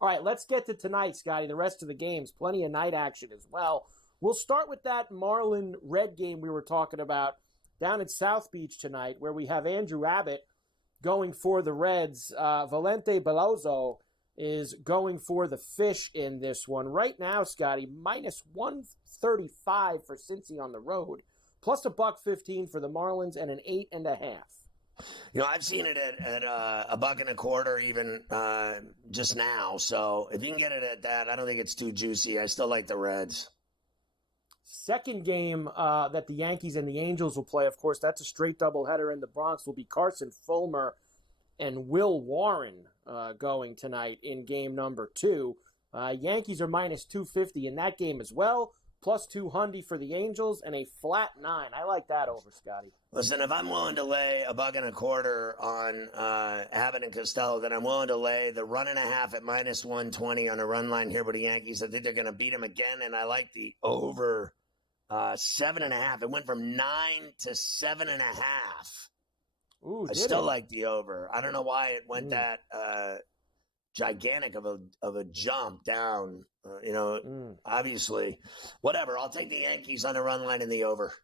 All right, let's get to tonight, Scotty, the rest of the games. Plenty of night action as well. We'll start with that Marlin-Red game we were talking about down in South Beach tonight, where we have Andrew Abbott going for the Reds. Valente Beloso is going for the Fish in this one. Right now, Scotty, minus 135 for Cincy on the road, plus $1.15 for the Marlins and an 8.5. I've seen it at $1.25 even just now. So if you can get it at that, I don't think it's too juicy. I still like the Reds. Second game that the Yankees and the Angels will play, of course, that's a straight doubleheader in the Bronx, will be Carson Fulmer and Will Warren going tonight in game number 2. Yankees are minus 250 in that game as well, plus 200 for the Angels, and a flat 9. I like that over, Scotty. Listen, if I'm willing to lay $1.25 on Abbott and Costello, then I'm willing to lay the 1.5 at minus 120 on a run line here with the Yankees. I think they're going to beat them again, and I like the over 7.5. It went from 9 to 7.5. Ooh, I still like the over. I don't know why it went that gigantic of a jump down. Obviously, whatever. I'll take the Yankees on a run line in the over.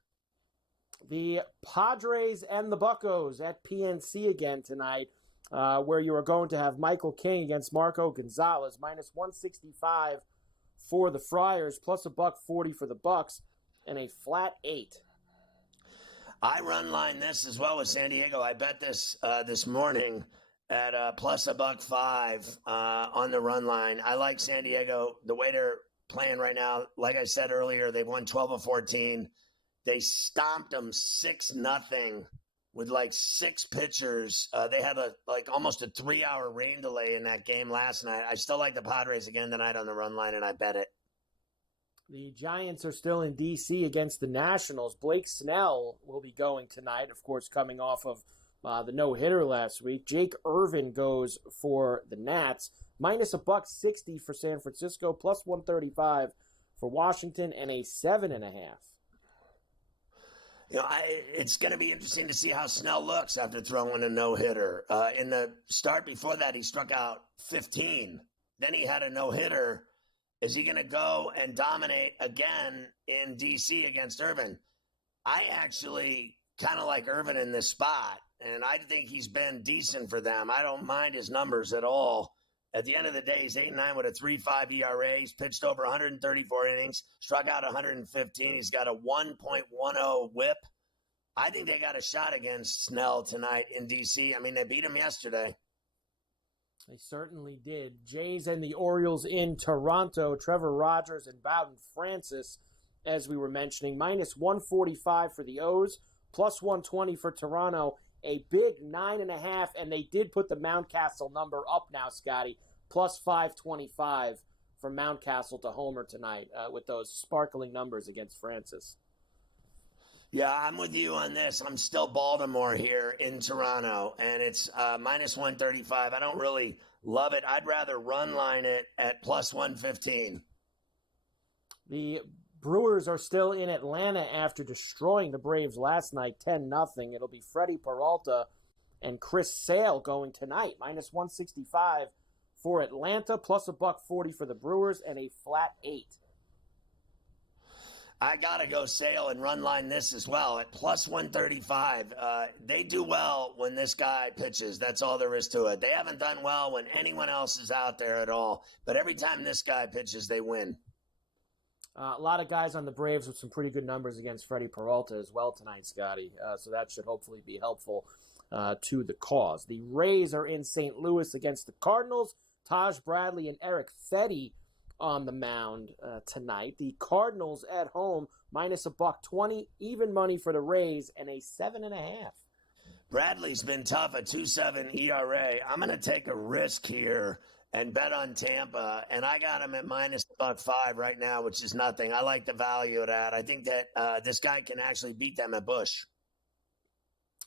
The Padres and the Buccos at PNC again tonight, where you are going to have Michael King against Marco Gonzalez, minus 165 for the Friars, plus $1.40 for the Bucks, and a flat 8. I run line this as well with San Diego. I bet this this morning at plus $1.05 on the run line. I like San Diego the way they're playing right now. Like I said earlier, they've won 12 of 14. They stomped them 6-0 with like 6 pitchers. They had almost a 3-hour rain delay in that game last night. I still like the Padres again tonight on the run line, and I bet it. The Giants are still in D.C. against the Nationals. Blake Snell will be going tonight, of course, coming off of the no-hitter last week. Jake Irvin goes for the Nats, minus $1.60 for San Francisco, plus 135 for Washington, and a 7.5. It's going to be interesting to see how Snell looks after throwing a no-hitter. In the start before that, he struck out 15. Then he had a no-hitter. Is he going to go and dominate again in D.C. against Irvin? I actually kind of like Irvin in this spot, and I think he's been decent for them. I don't mind his numbers at all. At the end of the day, he's 8-9 with a 3.5 ERA. He's pitched over 134 innings, struck out 115. He's got a 1.10 whip. I think they got a shot against Snell tonight in D.C. I mean, they beat him yesterday. They certainly did. Jays and the Orioles in Toronto. Trevor Rogers and Bowden Francis, as we were mentioning, minus 145 for the O's, plus 120 for Toronto. A big 9.5, and they did put the Mountcastle number up now, Scotty, plus 525 for Mountcastle to homer tonight with those sparkling numbers against Francis. Yeah, I'm with you on this. I'm still Baltimore here in Toronto, and it's minus 135. I don't really love it. I'd rather run line it at plus 115. The Brewers are still in Atlanta after destroying the Braves last night, 10-0. It'll be Freddie Peralta and Chris Sale going tonight, minus 165 for Atlanta, plus $1.40 for the Brewers, and a flat 8. I got to go Sale and run line this as well at plus 135. They do well when this guy pitches. That's all there is to it. They haven't done well when anyone else is out there at all. But every time this guy pitches, they win. A lot of guys on the Braves with some pretty good numbers against Freddie Peralta as well tonight, Scotty. So that should hopefully be helpful to the cause. The Rays are in St. Louis against the Cardinals. Taj Bradley and Eric Fetty on the mound tonight. The Cardinals at home, minus $1.20, even money for the Rays, and a 7.5. Bradley's been tough, a 2.7 ERA. I'm going to take a risk here and bet on Tampa, and I got him at minus $1.05 right now, which is nothing. I like the value of that. I think that this guy can actually beat them at Busch.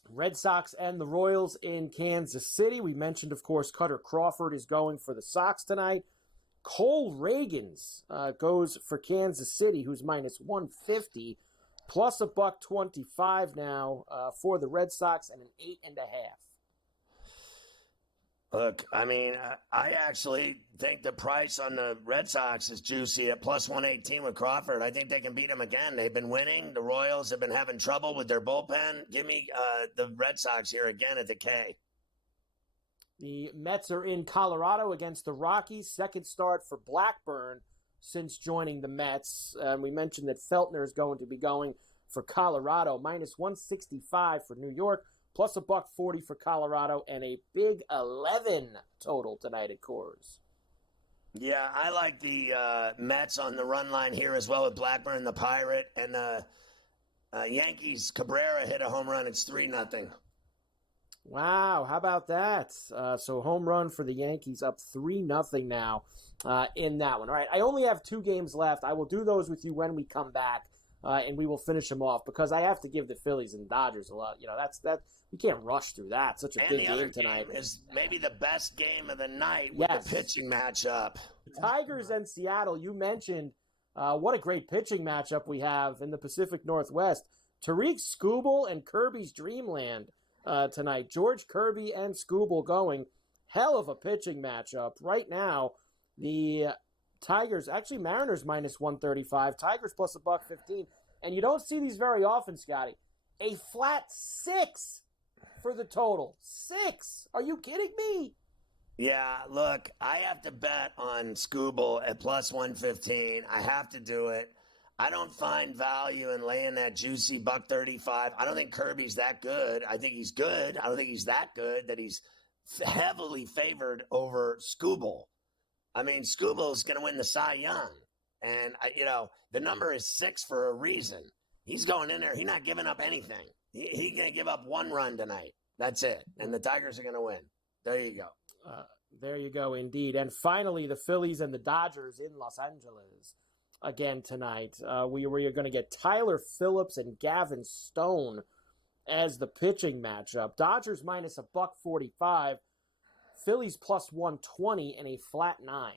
Red Sox and the Royals in Kansas City. We mentioned, of course, Cutter Crawford is going for the Sox tonight. Cole Reagans goes for Kansas City, who's minus 150, plus $1.25 now for the Red Sox, and an 8.5. Look, I mean, I actually think the price on the Red Sox is juicy at plus 118 with Crawford. I think they can beat them again. They've been winning. The Royals have been having trouble with their bullpen. Give me the Red Sox here again at the K. The Mets are in Colorado against the Rockies. Second start for Blackburn since joining the Mets. We mentioned that Feltner is going to be going for Colorado. Minus 165 for New York. Plus $1.40 for Colorado, and a big 11 total tonight at Coors. Yeah, I like the Mets on the run line here as well with Blackburn, the Pirate, and Yankees. Cabrera hit a home run. It's 3-0. Wow, how about that? So home run for the Yankees, up 3-0 now in that one. All right, I only have 2 games left. I will do those with you when we come back, and we will finish them off because I have to give the Phillies and Dodgers a lot. That's we can't rush through that. Such a and good the other game tonight. Game is maybe the best game of the night with the pitching matchup. Tigers and Seattle. You mentioned what a great pitching matchup we have in the Pacific Northwest. Tariq Skubal and Kirby's Dreamland tonight. George Kirby and Skubal going. Hell of a pitching matchup. Right now, the Tigers, actually Mariners minus 135, Tigers plus $1.15. And you don't see these very often, Scotty. A flat 6 for the total. 6. Are you kidding me? Yeah, look, I have to bet on Skubal at plus 115. I have to do it. I don't find value in laying that juicy $1.35. I don't think Kirby's that good. I think he's good. I don't think he's that good that he's heavily favored over Skubal. I mean, Skubal is going to win the Cy Young. And, the number is 6 for a reason. He's going in there. He's not giving up anything. He's going to give up 1 run tonight. That's it. And the Tigers are going to win. There you go. There you go, indeed. And finally, the Phillies and the Dodgers in Los Angeles again tonight. We are going to get Tyler Phillips and Gavin Stone as the pitching matchup. Dodgers minus $1.45. Phillies plus 120 and a flat 9.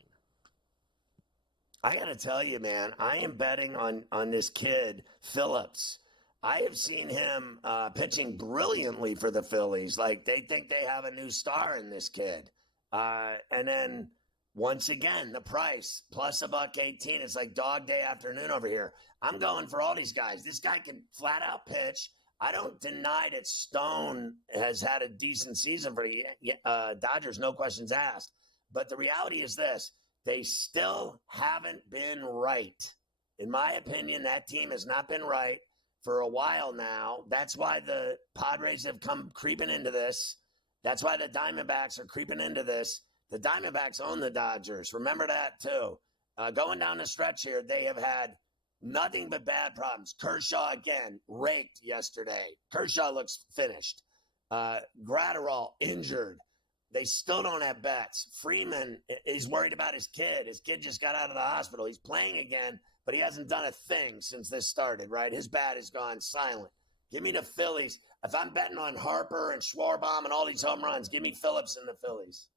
I got to tell you, man, I am betting on this kid, Phillips. I have seen him pitching brilliantly for the Phillies. Like, they think they have a new star in this kid. And then, once again, the price, plus $1.18. It's like dog day afternoon over here. I'm going for all these guys. This guy can flat out pitch. I don't deny that Stone has had a decent season for the Dodgers, no questions asked. But the reality is this. They still haven't been right. In my opinion, that team has not been right for a while now. That's why the Padres have come creeping into this. That's why the Diamondbacks are creeping into this. The Diamondbacks own the Dodgers. Remember that, too. Going down the stretch here, they have had nothing but bad problems. Kershaw, again, raked yesterday. Kershaw looks finished. Gratterall, injured. They still don't have bats. Freeman is worried about his kid. His kid just got out of the hospital. He's playing again, but he hasn't done a thing since this started, right? His bat has gone silent. Give me the Phillies. If I'm betting on Harper and Schwarbaum and all these home runs, give me Phillips and the Phillies.